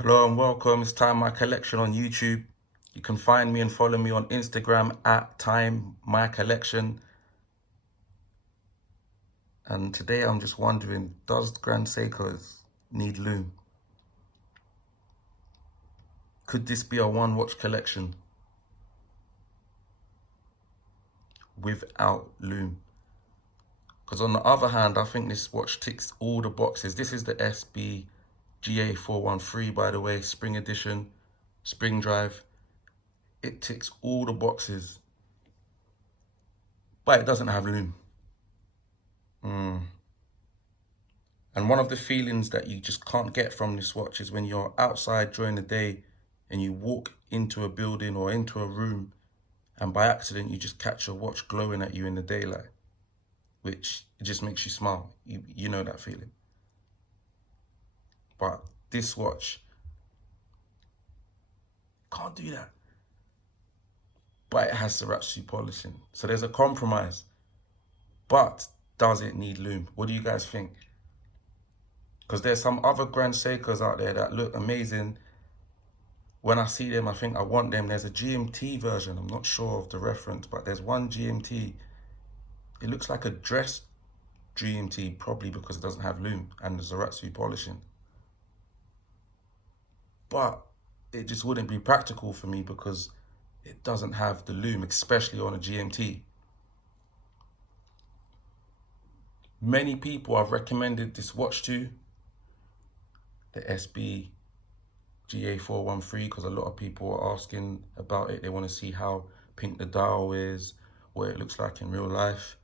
Hello and welcome. It's Time My Collection on YouTube. You can find me and follow me on Instagram at Time My Collection. And today I'm just wondering, does Grand Seiko's need lume? Could this be a one watch collection without lume? Because on the other hand, I think this watch ticks all the boxes. This is the SB GA413, by the way, spring edition, spring drive. It ticks all the boxes, but it doesn't have lume. And one of the feelings that you just can't get from this watch is when you're outside during the day and you walk into a building or into a room and by accident you just catch your watch glowing at you in the daylight, which it just makes you smile. You know that feeling. But this watch can't do that. But it has Saratsu polishing. So there's a compromise. But does it need lume? What do you guys think? Because there's some other Grand Seikos out there that look amazing. When I see them, I think I want them. There's a GMT version. I'm not sure of the reference, but there's one GMT. It looks like a dress GMT, probably because it doesn't have lume and the Zaratsu polishing. But it just wouldn't be practical for me because it doesn't have the lume, especially on a GMT. Many people I've recommended this watch to, the SB GA413, because a lot of people are asking about it. They want to see how pink the dial is, what it looks like in real life.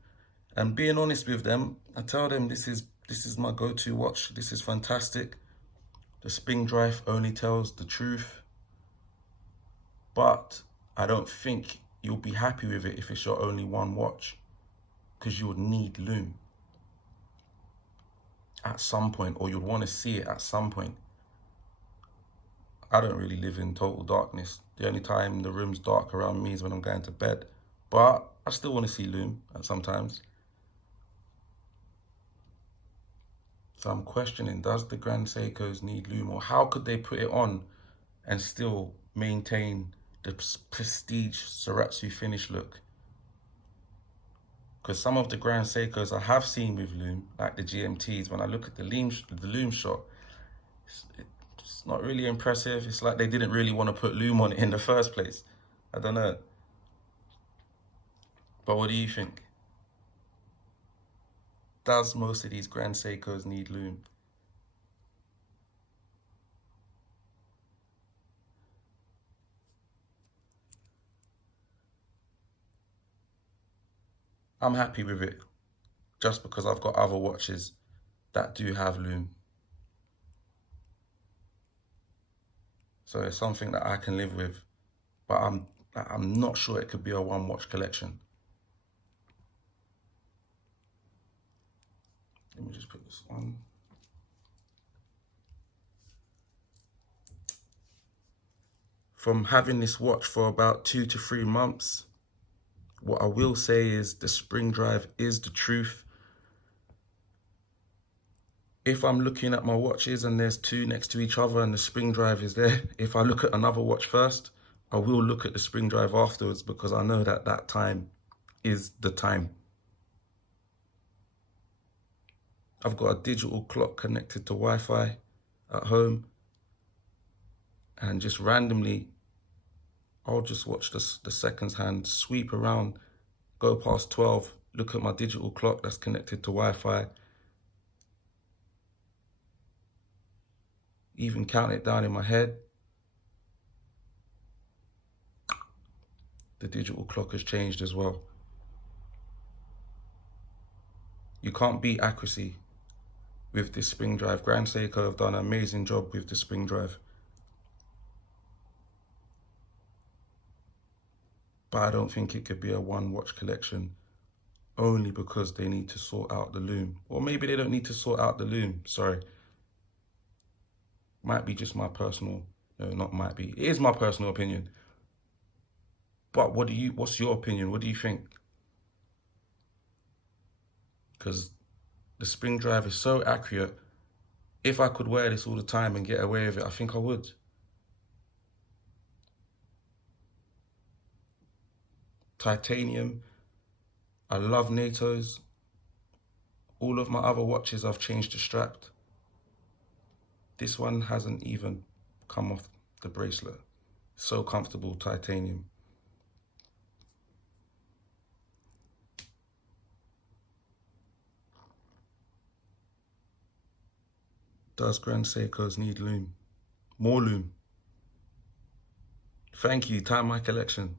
And being honest with them, I tell them this is my go-to watch. This is fantastic. The spring drive only tells the truth. But I don't think you'll be happy with it if it's your only one watch, because you would need lume at some point, or you'd want to see it at some point. I don't really live in total darkness. The only time the room's dark around me is when I'm going to bed. But I still want to see lume sometimes. So I'm questioning, does the Grand Seikos need lume, or how could they put it on and still maintain the prestige Saratsu finish look? Because some of the Grand Seikos I have seen with lume, like the GMTs, when I look at the lume shot, it's not really impressive. It's like they didn't really want to put lume on it in the first place. I don't know. But what do you think? Does most of these Grand Seikos need lume? I'm happy with it just because I've got other watches that do have lume. So it's something that I can live with, but I'm not sure it could be a one watch collection. Let me just put this on. From having this watch for about 2 to 3 months, what I will say is the spring drive is the truth. If I'm looking at my watches and there's two next to each other and the spring drive is there, if I look at another watch first, I will look at the spring drive afterwards because I know that that time is the time. I've got a digital clock connected to Wi-Fi at home, and just randomly, I'll just watch the seconds hand sweep around, go past 12, look at my digital clock that's connected to Wi-Fi, even count it down in my head. The digital clock has changed as well. You can't beat accuracy with this spring drive. Grand Seiko have done an amazing job with the spring drive. But I don't think it could be a one watch collection only because they need to sort out the lume. Or maybe they don't need to sort out the lume, sorry. Might be just my personal, no, not might be, it is my personal opinion. But what's your opinion? What do you think? Because the spring drive is so accurate, If I could wear this all the time and get away with it, I think I would. Titanium. I love NATO's. All of my other watches I've changed the strap. This one hasn't even come off the bracelet. So comfortable, titanium. Does Grand Seiko's need lume? More lume. Thank you, time my collection.